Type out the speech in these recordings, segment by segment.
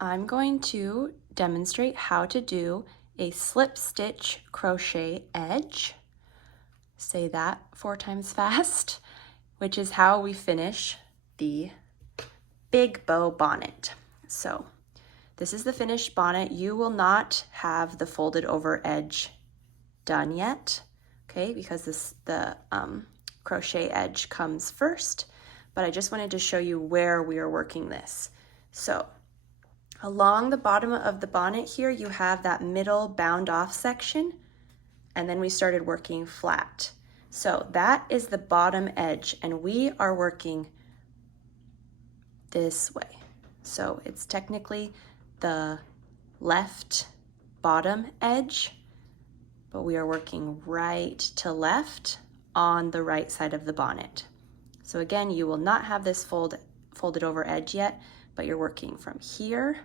I'm going to demonstrate how to do a slip stitch crochet edge. Say that 4 times fast, which is how we finish the Big Bow Bonnet. So this is the finished bonnet. You will not have the folded over edge done yet, okay, because the crochet edge comes first, but I just wanted to show you where we are working this. So along the bottom of the bonnet here, you have that middle bound off section, and then we started working flat. So that is the bottom edge, and we are working this way. So it's technically the left bottom edge, but we are working right to left on the right side of the bonnet. So again, you will not have this folded over edge yet, but you're working from here,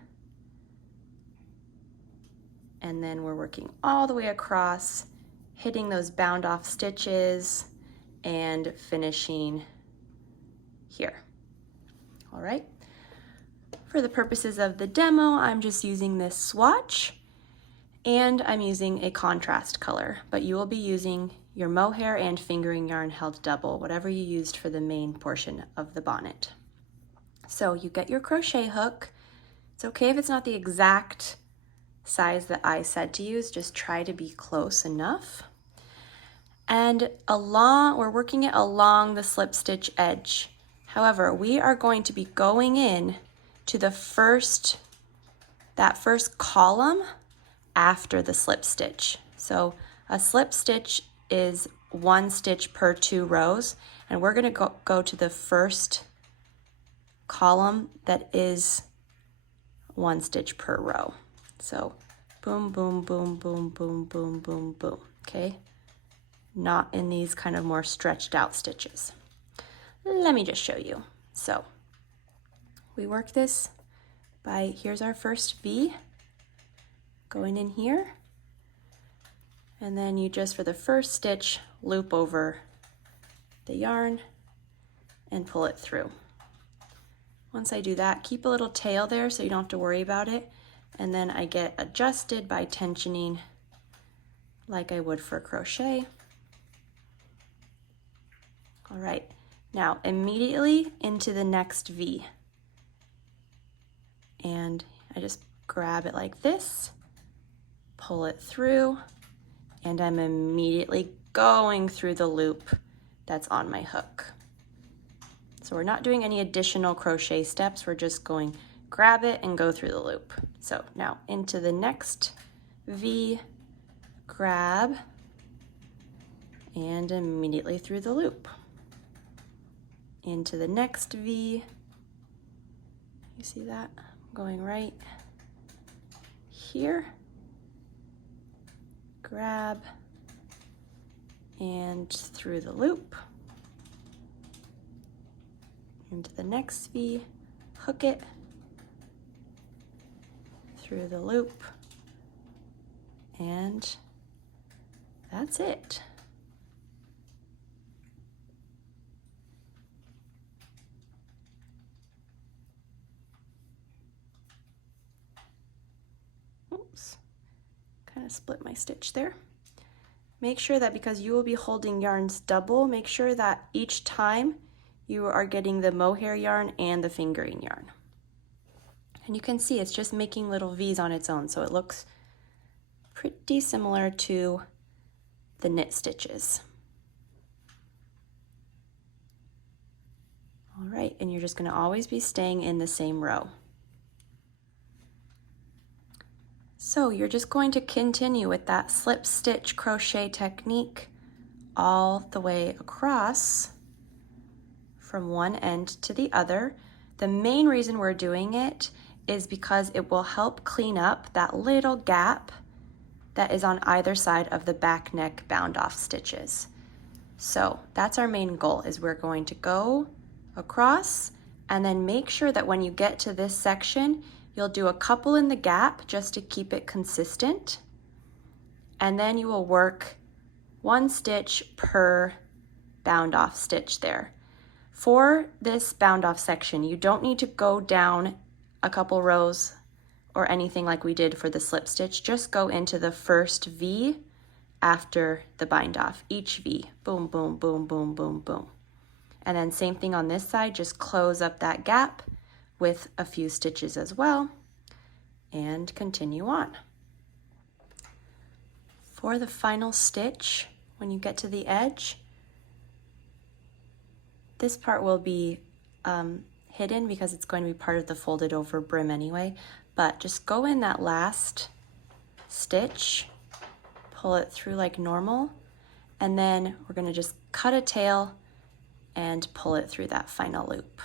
and then we're working all the way across, hitting those bound off stitches and finishing here. All right. For the purposes of the demo, I'm just using this swatch, and I'm using a contrast color, but you will be using your mohair and fingering yarn held double, whatever you used for the main portion of the bonnet. So you get your crochet hook. It's okay if it's not the exact size that I said to use, just try to be close enough. And we're working it along the slip stitch edge. However, we are going to be going in to that first column after the slip stitch. So a slip stitch is 1 stitch per 2 rows, and we're going to go to the first column that is 1 stitch per row. So boom, boom, boom, boom, boom, boom, boom, boom, okay? Not in these kind of more stretched out stitches. Let me just show you. So we work this by, here's our first V, going in here, and then you just, for the first stitch, loop over the yarn and pull it through. Once I do that, keep a little tail there so you don't have to worry about it, and then I get adjusted by tensioning like I would for crochet. All right, now immediately into the next V. And I just grab it like this, pull it through, and I'm immediately going through the loop that's on my hook. So we're not doing any additional crochet steps, we're just going grab it and go through the loop. So now into the next V, grab, and immediately through the loop. Into the next V, you see that? I'm going right here, grab, and through the loop. Into the next V, hook it, through the loop, and that's it. Oops, kind of split my stitch there. Make sure that, because you will be holding yarns double, make sure that each time you are getting the mohair yarn and the fingering yarn. And you can see it's just making little V's on its own, so it looks pretty similar to the knit stitches. All right, and you're just going to always be staying in the same row. So you're just going to continue with that slip stitch crochet technique all the way across from one end to the other. The main reason we're doing it is because it will help clean up that little gap that is on either side of the back neck bound off stitches. So that's our main goal, is we're going to go across and then make sure that when you get to this section, you'll do a couple in the gap just to keep it consistent. And then you will work 1 stitch per bound off stitch there. For this bound off section, you don't need to go down a couple rows or anything like we did for the slip stitch, just go into the first V after the bind off, each V, boom, boom, boom, boom, boom, boom. And then same thing on this side, just close up that gap with a few stitches as well, and continue on. For the final stitch, when you get to the edge, this part will be hidden because it's going to be part of the folded over brim anyway, but just go in that last stitch, pull it through like normal, and then we're going to just cut a tail and pull it through that final loop.